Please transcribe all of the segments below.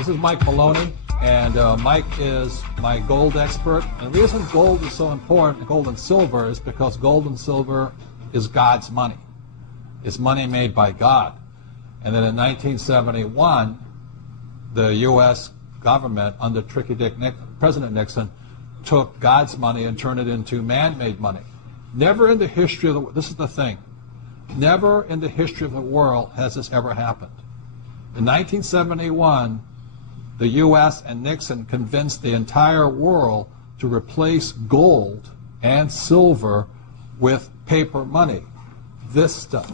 This is Mike Maloney, and Mike is my gold expert. And the reason gold is so important, gold and silver, is because gold and silver is God's money. It's money made by God. And then in 1971, the U.S. government, under President Nixon, took God's money and turned it into man-made money. Never in the history of the, this is the thing, never in the history of the world has this ever happened. In 1971, the U.S. and Nixon convinced the entire world to replace gold and silver with paper money. This stuff.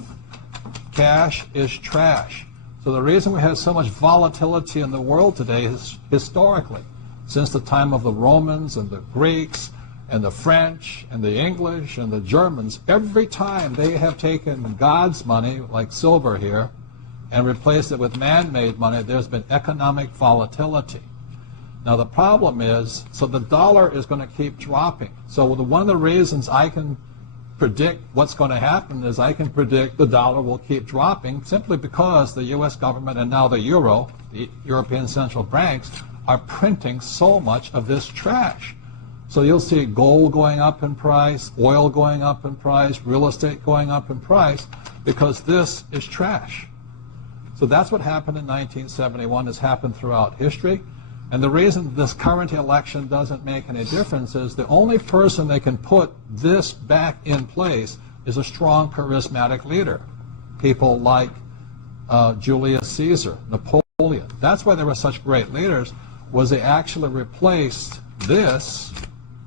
Cash is trash. So the reason we have so much volatility in the world today is historically, since the time of the Romans and the Greeks and the French and the English and the Germans, every time they have taken God's money, like silver here, and replaced it with man-made money, there's been economic volatility. Now the problem is, so the dollar is going to keep dropping. So one of the reasons I can predict what's going to happen is I can predict the dollar will keep dropping simply because the U.S. government and now the euro, the European central banks, are printing so much of this trash. So you'll see gold going up in price, oil going up in price, real estate going up in price, because this is trash. So that's what happened in 1971, has happened throughout history. And the reason this current election doesn't make any difference is the only person that can put this back in place is a strong, charismatic leader. People like Julius Caesar, Napoleon. That's why they were such great leaders, was they actually replaced this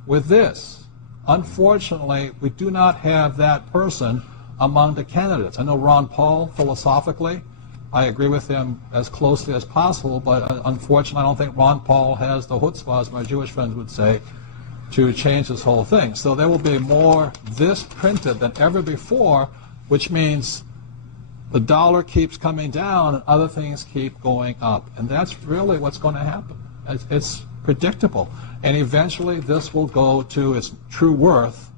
with this. Unfortunately, we do not have that person among the candidates. I know Ron Paul, philosophically, I agree with him as closely as possible, but unfortunately I don't think Ron Paul has the chutzpah, as my Jewish friends would say, to change this whole thing. So there will be more this printed than ever before, which means the dollar keeps coming down and other things keep going up. And that's really what's going to happen. It's predictable. And eventually this will go to its true worth,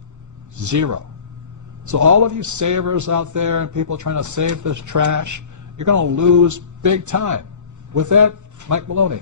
zero. So all of you savers out there and people trying to save this trash, you're going to lose big time. With that, Mike Maloney.